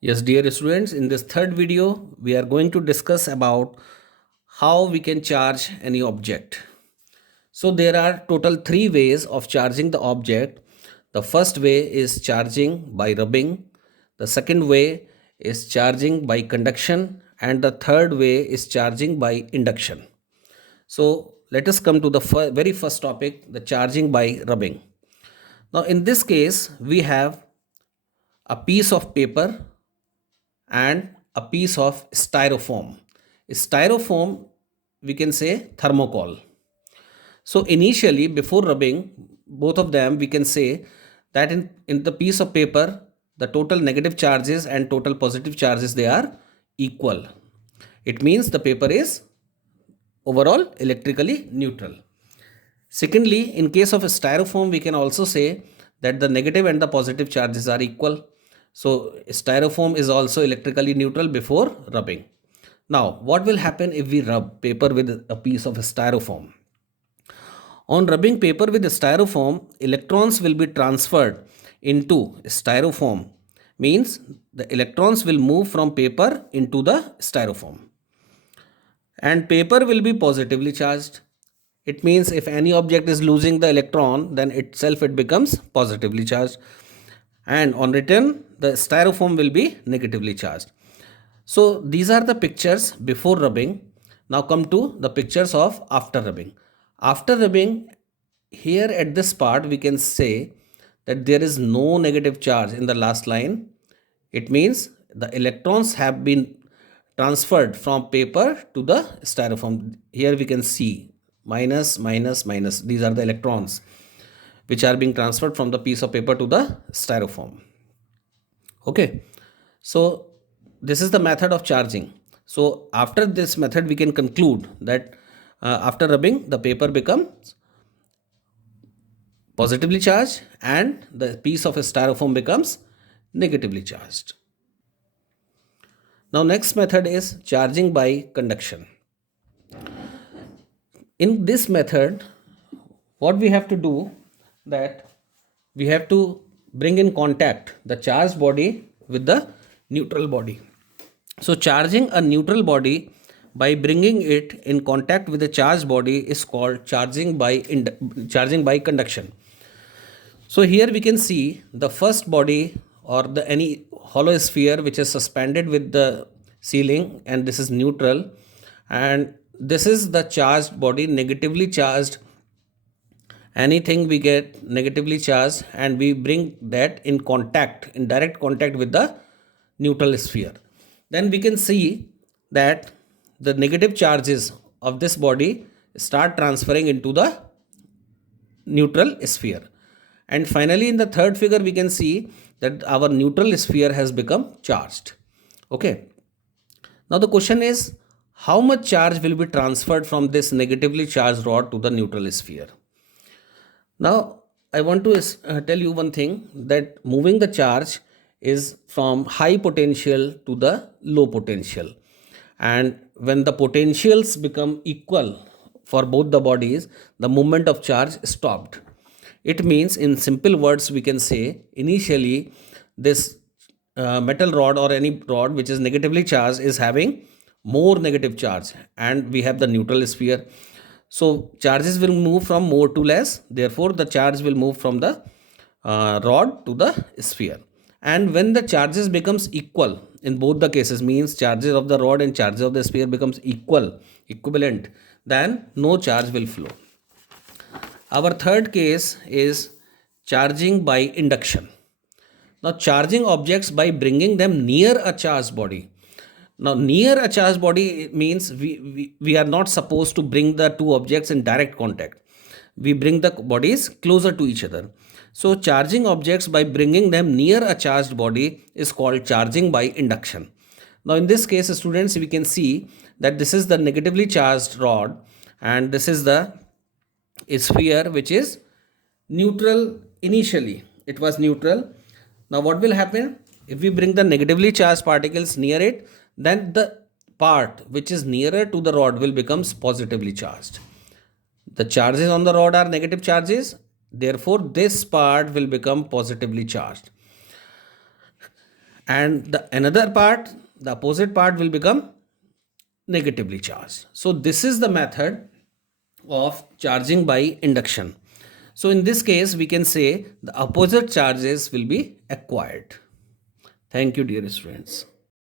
Yes, dear students, in this third video, we are going to discuss about how we can charge any object. So there are total three ways of charging the object. The first way is charging by rubbing. The second way is charging by conduction. And the third way is charging by induction. So let us come to the very first topic, the charging by rubbing. Now in this case, we have a piece of paper and a piece of styrofoam. Styrofoam, we can say thermocol. So initially, before rubbing both of them, we can say that in the piece of paper, the total negative charges and total positive charges, they are equal. It means the paper is overall electrically neutral. Secondly, in case of a styrofoam, we can also say that the negative and the positive charges are equal. So styrofoam is also electrically neutral before rubbing. Now, what will happen if we rub paper with a piece of styrofoam? On rubbing paper with styrofoam, electrons will be transferred into styrofoam. Means the electrons will move from paper into the styrofoam. And paper will be positively charged. It means if any object is losing the electron, then itself it becomes positively charged. And on return, the styrofoam will be negatively charged. So these are the pictures before rubbing. Now come to the pictures of after rubbing. After rubbing, here at this part, we can say that there is no negative charge in the last line. It means the electrons have been transferred from paper to the styrofoam. Here we can see minus, minus, minus. These are the electrons which are being transferred from the piece of paper to the styrofoam. Okay, so this is the method of charging. So after this method, we can conclude that after rubbing, the paper becomes positively charged and the piece of styrofoam becomes negatively charged. Now next method is charging by conduction. In this method, what we have to do, that we have to bring in contact the charged body with the neutral body. So charging a neutral body by bringing it in contact with the charged body is called charging by conduction. So here we can see the first body or the any hollow sphere which is suspended with the ceiling, and this is neutral, and this is the charged body, negatively charged. Anything we get negatively charged and we bring that in direct contact with the neutral sphere, then we can see that the negative charges of this body start transferring into the neutral sphere. And finally, in the third figure, we can see that our neutral sphere has become charged. Okay. Now the question is, how much charge will be transferred from this negatively charged rod to the neutral sphere? Now, I want to tell you one thing, that moving the charge is from high potential to the low potential. And when the potentials become equal for both the bodies, the movement of charge stopped. It means, in simple words, we can say initially this metal rod or any rod which is negatively charged is having more negative charge, and we have the neutral sphere. So charges will move from more to less. Therefore, the charge will move from the rod to the sphere. And when the charges becomes equal in both the cases, means charges of the rod and charges of the sphere becomes equivalent, then no charge will flow. Our third case is charging by induction. Now, charging objects by bringing them near a charged body. Now, near a charged body means we are not supposed to bring the two objects in direct contact. We bring the bodies closer to each other. So, charging objects by bringing them near a charged body is called charging by induction. Now, in this case, students, we can see that this is the negatively charged rod and this is the sphere which is neutral. Initially it was neutral. Now what will happen, if we bring the negatively charged particles near it, then the part which is nearer to the rod will becomes positively charged. The charges on the rod are negative charges, therefore this part will become positively charged. and the another part, the opposite part will become negatively charged. So this is the method of charging by induction. So in this case, we can say the opposite charges will be acquired. Thank you, dear students.